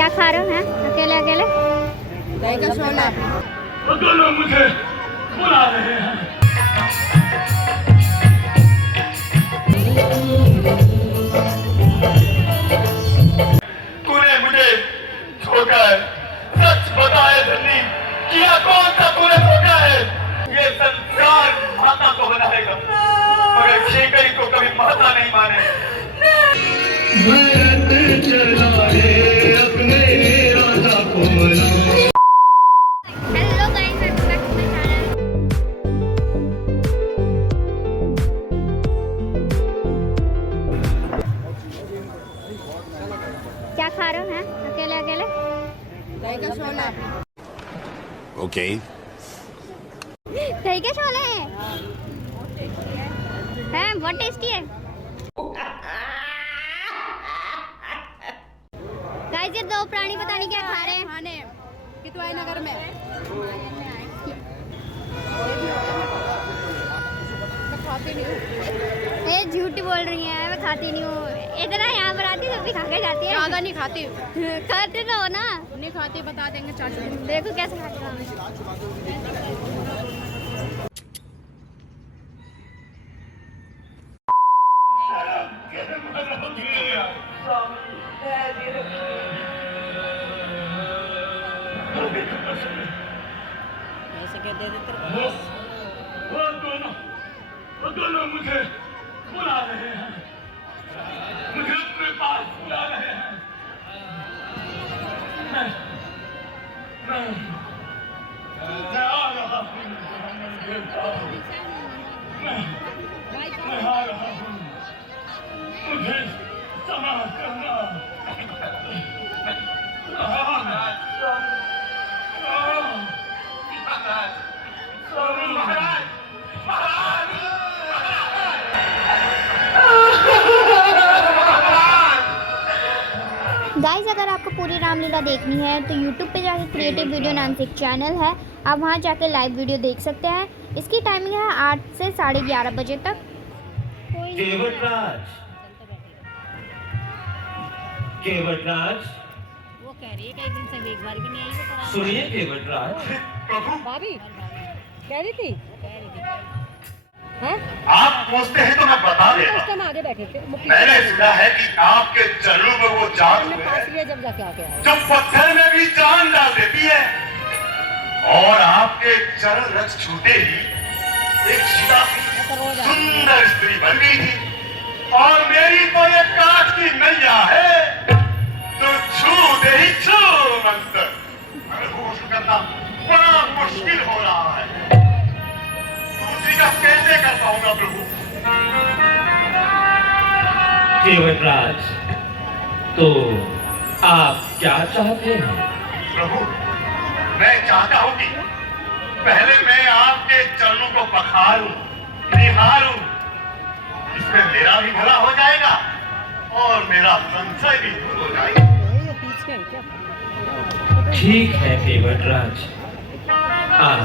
क्या खा रहे हो हैं अकेले अकेले? दही का छोला। वो दोनों मुझे बुला रहे हैं। तूने मुझे धोखा है, सच बताए धनी, किया कौन सा तूने धोखा है? ये संसार माता को बनाएगा, मगर शेखरी को कभी माता नहीं माने। Hello guys, welcome back to my channel. क्या खा रहे हो हैं अकेले अकेले? दही का छोला। ओके दही के छोले हैं, बहुत टेस्टी है। गाइस ये दो प्राणी पता नहीं क्या खा रहे हैं। खाने कितवाई नगर में मैं खाती नहीं हूँ। ये झूठ बोल रही है, मैं खाती नहीं हूँ। इतना यहाँ पर आती जब भी खा के जाती है। ज्यादा नहीं खाती। खाते तो हो ना। नहीं खाती, बता देंगे चाचू। देखो कैसे खाते हैं। ऐसे क्या दे देते? वो दोनों मुझे बुला रहे हैं, मुझे अपने पास बुला रहे हैं। मैं आ रहा हूँ, मैं आ रहा हूँ, मुझे क्षमा करना। गाइस अगर आपको पूरी रामलीला देखनी है तो YouTube पे जाके क्रिएटिव वीडियो नाम से एक चैनल है, आप वहाँ जाके लाइव वीडियो देख सकते हैं। इसकी टाइमिंग है 8 से 11:30 बजे तक। केवटराज, वो कह रही है कि एक दिन से एक बार भी नहीं आई है। सुनिए केवटराज। प्रभु, भाभी कह रही थी हैं? आप पूछते हैं तो मैं बता उस देता। टाइम आगे बैठे थे। मैंने सुना है कि आपके चरणों में वो जान हमने हुए पास हैं लिया जब जाके आके आए। जो पत्थर में भी जान डाल देती है। और आपके चरण रच छूटे ही एक सीता सुंदर स्त्री बन गई थी। और मेरी तो ये काठ की नैया है, तो छू दे ही छू मंत्र करना बड़ा मुश्किल हो रहा है। दूसरी का कैसे कर पाऊंगा प्रभु? केवटराज, तो आप क्या चाहते हैं? प्रभु, मैं चाहता हूं कि पहले मैं आपके चरणों को पखारूं, निहारूं। इसमें मेरा भी भला हो जाएगा और मेरा संशय भी दूर हो जाएगा। ये पीछे है क्या? ठीक है केवटराज, आप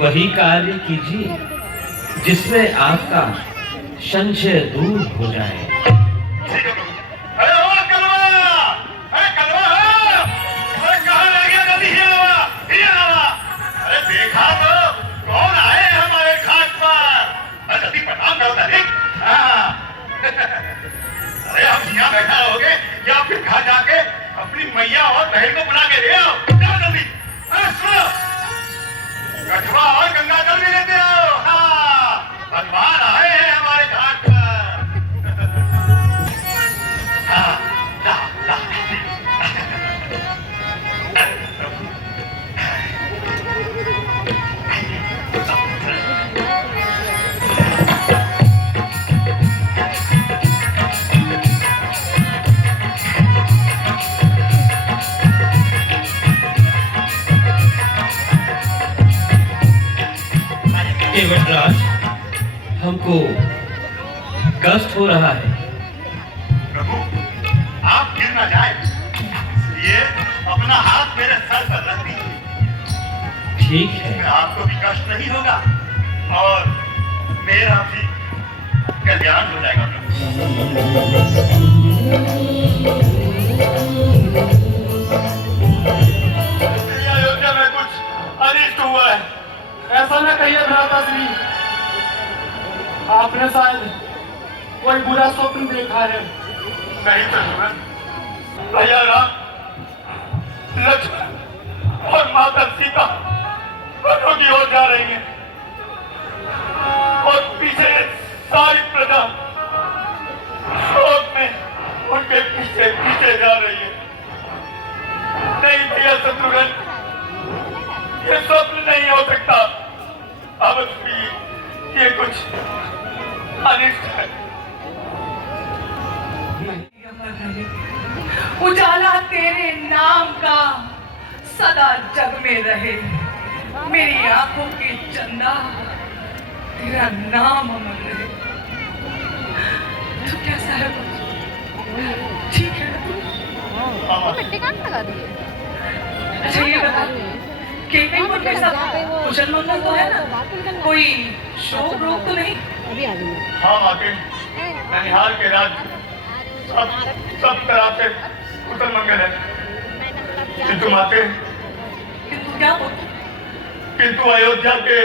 वही कार्य कीजिए जिसमें आपका संशय दूर हो जाए। ठीक है प्रभु। अरे ओ कलवा! अरे कलवा हो! अरे कहाँ रह गया जल्दी ही आवा! अरे देखा तो कौन आए हैं हमारे घाट पर? अरे जल्दी प्रणाम करो ना, ठीक? हाँ। अरे हम यहाँ बैठा रहोगे या फिर घर जाके अपनी मैया और बहन को बुला के ले आओ। जाओ जल्दी। अरे सुनो, कठवा और गंगा जल भी लेते आओ। हाँ, भगवान आए हैं हमारे घाट पर। हाँ, ला, ला। केवटराज, हमको कष्ट हो रहा है। प्रभु, आप गिर न जाए, इसलिए अपना हाथ मेरे सर पर रख दीजिए। ठीक है। इसमें आपको भी कष्ट नहीं होगा और मेरा भी कल्याण हो जाएगा प्रभु। आपने शायद कोई बुरा स्वप्न देखा है। नहीं शत्रुघ्न, भैया राम, लक्ष्मण और माता सीता वनों की ओर जा रही है और पीछे सारी प्रजा शोक में उनके पीछे पीछे जा रही है। नहीं भैया शत्रुघ्न, ये स्वप्न नहीं हो सकता। अब ये कुछ अनिष्ट है। उजाला तेरे नाम का सदा जग में रहे, मेरी आंखों की चंदा तेरा नाम अमर रहे। तो कैसा है? ठीक है ना? मिट्टी कहाँ लगा दी है? अच्छा ये बता, केविन को कैसा कुशल मंगल तो है ना? कोई शोक रोग तो नहीं? अभी आ गई। हाँ माते, ननिहाल के राज्य सब तरह से कुशल मंगल है। किंतु माते, किंतु क्या बोलते? किंतु अयोध्या के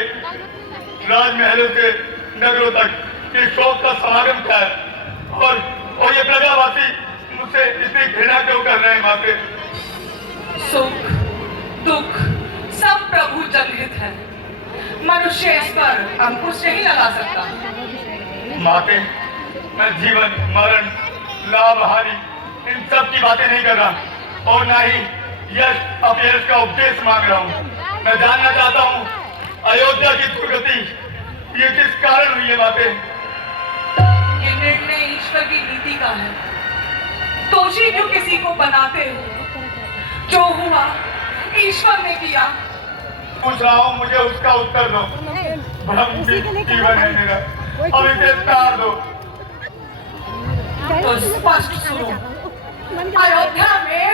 राजमहलों से नगरों तक ये शोक का समागम क्या है? और ये प्रजावासी मुझसे इतनी घृणा क्यों कर रहे हैं माते? सुख दुख सब प्रभु जनहित है, मनुष्य इस पर अंकुश नहीं लगा सकता। माते, मैं जीवन मरण लाभ हानि इन सब की बातें नहीं कर रहा और ना ही यश अपयश का उपदेश मांग रहा हूँ। मैं जानना चाहता हूँ अयोध्या की दुर्गति ये किस कारण हुई है माते? ये निर्णय ईश्वर की नीति का है। दोषी क्यों किसी को बनाते हो? जो हुआ ईश्वर ने किया। पूछ रहा हूँ, मुझे उसका उत्तर दो। भ्रमित जीवन है मेरा, अब इसे तार दो। तो स्पष्ट सुनो, अयोध्या में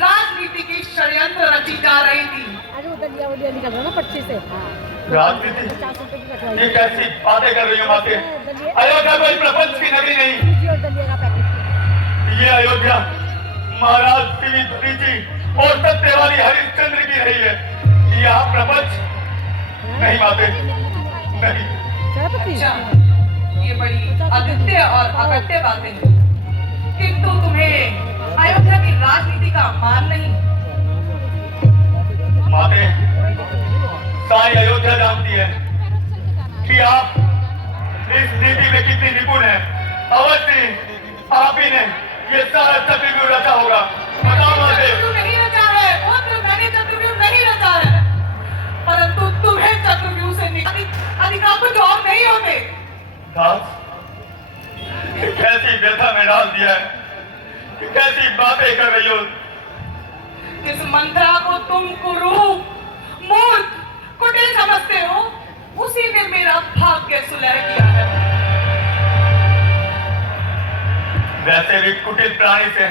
राजनीति की षड्यंत्र रची जा रही थी। अरे वो दलिया निकल रहा ना पट्टी से। राजनीति? 50 रुपए की कटवाई। ये कैसी बातें कर रही हो माते? अयोध्या कोई प्रपंच की नगरी नहीं। सूजी और दलिया का पैकेट। ये अयोध्या महाराज दिलीप जी और सत्यवादी हरिश्चंद्र की रही है। यहाँ प्रपंच नहीं माते, नहीं। अच्छा, ये बड़ी अद्वितीय और अकट्य बातें हैं, किंतु तुम्हें अयोध्या की राजनीति का मान नहीं। माते, सारी अयोध्या जानती है कि आप इस नीति में कितनी निपुण है। अवश्य आप ही ने ये सारा चक्रव्यूह रचा होगा। बताओ माते। चक्रव्यूह नहीं रचा है, पुत्र, मैंने चक्रव्यूह नहीं रचा है, परंतु तुम्हें चक्रव्यूह से अधिकार कुछ और नहीं होते। दास, कैसी व्यथा में डाल दिया है, कैसी बातें कर रही हो। जिस मंत्रा को तुम कुरूप, मूर्ख, कुटिल समझते हो, उसी ने मेरा भाग्य सुलह किया है। वैसे भी कुटिल प्राणी से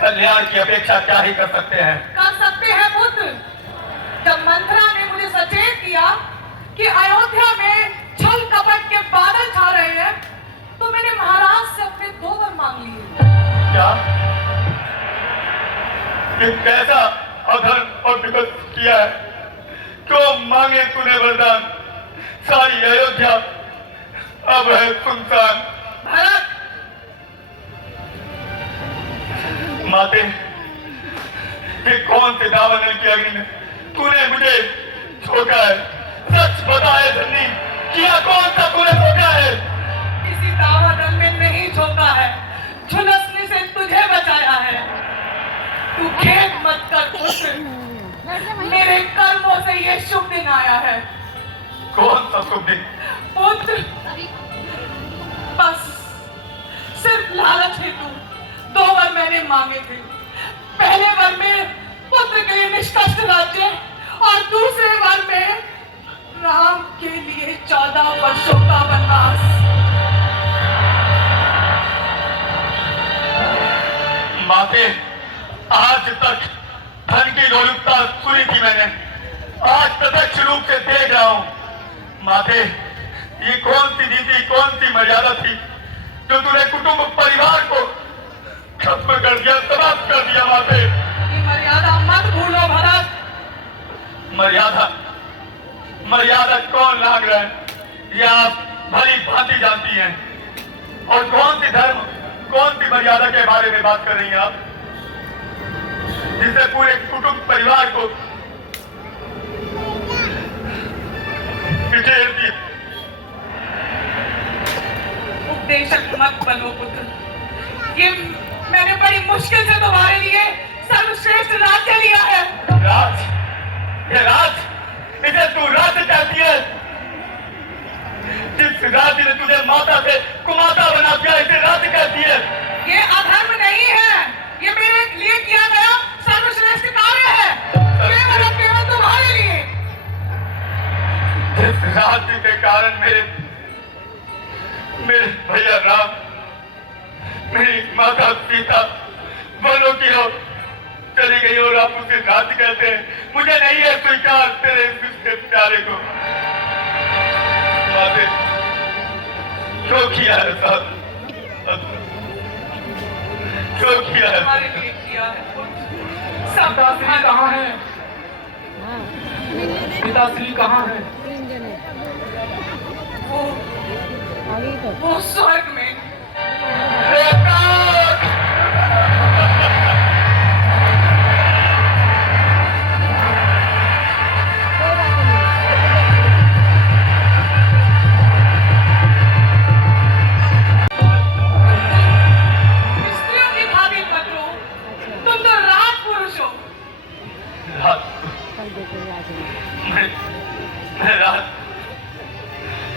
कल्याण की अपेक्षा क्या ही कर सकते हैं? कर सकते हैं पुत्र। जब मंत्रा ने मुझे सचेत किया कि अयोध्या में छल कपट के बादल छा रहे हैं, तो मैंने महाराज से अपने 2 वर मांग लिए। क्या? ये कैसा अधर्म और विपद किया है? क्यों मांगे तूने वरदान? सारी अयोध्या अब है सुनसान। भरत, माते, ये कौन से दावानल की अग्नि में तूने मुझे झोंका है? सच बताए धनी, किया कौन सा तूने झोंका है? किसी दावानल में नहीं झोंका है, झुलसने से तुझे बचाया है। तू खेद मत कर पुत्र, मेरे कर्मों से ये शुभ दिन आया है। कौन सा शुभ दिन? पुत्र, बस सिर्फ लालच हेतु 2 वर मैंने मांगे थे। पहले वर में पुत्र के लिए निष्कष्ट राज्य और दूसरे वर में राम के लिए 14 वर्षों का वनवास। माते, आज तक धन की लोलुपता सुनी थी मैंने, आज प्रत्यक्ष रूप से देख रहा हूँ। माते, ये कौन सी नीति, कौन सी मर्यादा थी जो तूने कुटुंब परिवार को खत्म कर दिया, समाप्त कर दिया? माते, ये मर्यादा मत भूलो भरत। मर्यादा? मर्यादा कौन लांग रहा है? या भली भांति जानती हैं। और कौन सी धर्म, कौन सी मर्यादा के बारे में बात कर रही हैं आप, जिससे पूरे कुटुंब परिवार को बिखेर दिया। उपदेशक मत बनो पुत्र। ये मैंने बड़ी मुश्किल से तुम्हारे लिए सर्वश्रेष्ठ राज्य लिया है। राज, ये राज, इसे तू राज्य कहती है? जिस राज्य ने तुझे माता से कुमाता बना दिया, इसे राज्य कहती है? ये अधर्म नहीं है, ये मेरे लिए किया गया सर्वश्रेष्ठ कार्य है, केवल और केवल तुम्हारे लिए। जिस राज्य के कारण मेरे भैया राम, मेरी माता सीता वनों की ओर चली गई और आप उसे राज्य कहते हैं। मुझे नहीं है स्वीकार तेरे इसके प्यारे को। माते, क्यों किया है साहब, क्यों किया है? तुम्हारे लिए किया है पुत्र। सब पिताश्री कहाँ है? पिताश्री कहाँ है? वो स्वर्ग में। स्त्रियों की भाभी मत रो, तुम तो राजपुरुष हो।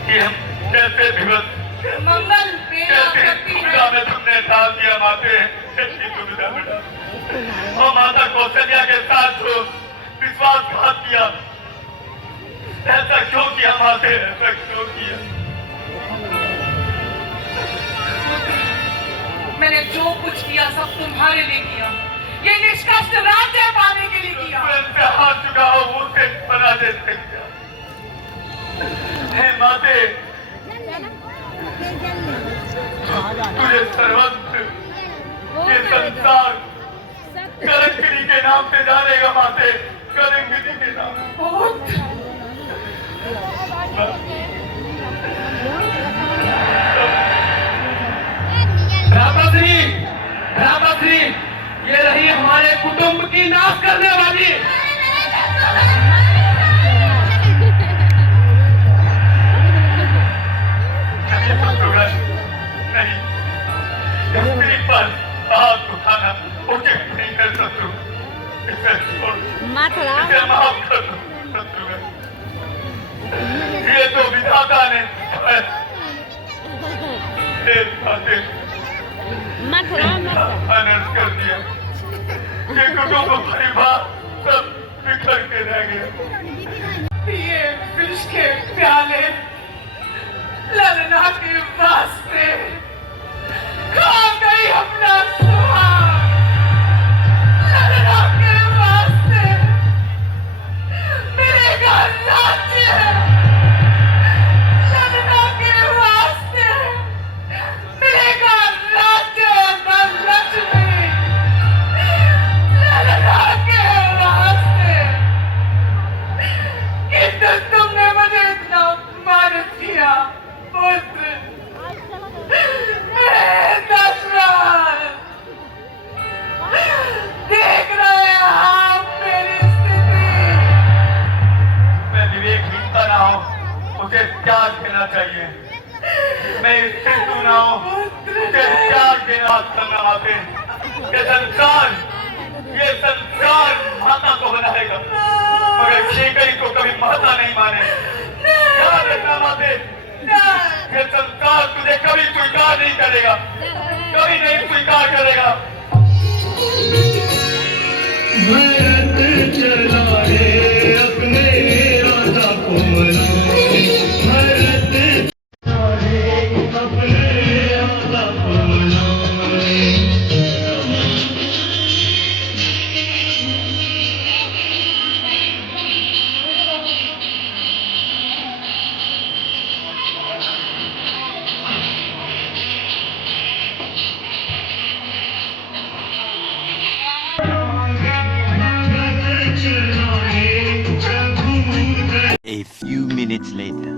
कि हम कैसे विवश, मंगल बेला कैसे करती दुविधा है। में तुमने साथ दिया माते, कैसी दुविधा बेटा। और माता कौशल्या के साथ जो विश्वासघात किया, ऐसा क्यों किया माते, ऐसा क्यों किया? मैंने जो कुछ किया सब तुम्हारे लिए किया, ये निष्कष्ट राज्य पाने के लिए किया। तुरंत से हाथ चुका हो, मुझसे बना देते क्या? हे माते, तुझे सर्वस्व ये संसार कलंकिनी के नाम से जानेगा माते, कलंकिनी के नाम। रामाश्री, रामाश्री, ये रही हमारे कुटुंब की नाश करने वाली। नहीं, स्त्री पर हाथ उठाना उचित नहीं है शत्रु। इसे छोड़, इसे माफ कर दो शत्रु। ये तो विधाता ने अनर्थ कर दिया। ये कुटुंब परिवार सब बिखर के रह गए। ये विष के प्याले ललना के वास्ते खा गई अपना सुहाग। ललना के वास्ते मिलेगा राज्य, ललना के वास्ते मिलेगा राज्य धनलक्ष्मी। ललना के वास्ते किंतु तुमने मुझे इतना अपमानित किया पुत्र। दशरथ, देख रहे हैं आप मेरी स्थिति। मैं विवेकहीनता ना हो, उसे त्याग देना चाहिए। मैं स्थिर ना हो, उसे त्याग देना करना माते। ये संसार माता को बनाएगा, मगर शेखरी को कभी माता नहीं माने। याद रखना माते, ये संसार तुझे कभी स्वीकार नहीं करेगा, कभी नहीं स्वीकार करेगा। भरत चला रे अपने राजा को मनाओ, भरत चला रे अपने राजा को मनाओ। A few minutes later.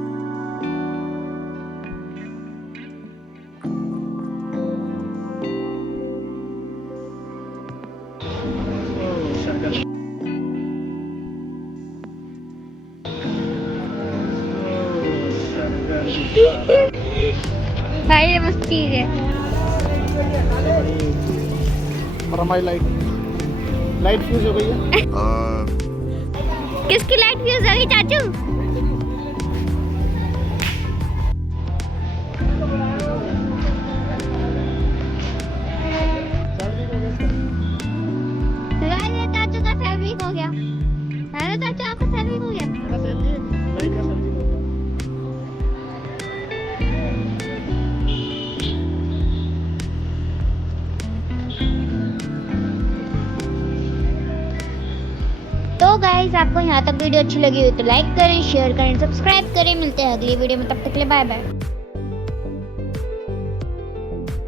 भाई ये मस्ती है। और हमारी लाइट फ्यूज हो गई है। किसकी लाइट फ्यूज हो गई चाचू? चाचू का सर्विस हो गया। हेलो चाचू, आपका सर्विस हो गया। तो गाइस, आपको यहाँ तक वीडियो अच्छी लगी हो तो लाइक करें, शेयर करें, सब्सक्राइब करें। मिलते हैं अगली वीडियो में, तब तक के लिए बाय बाय।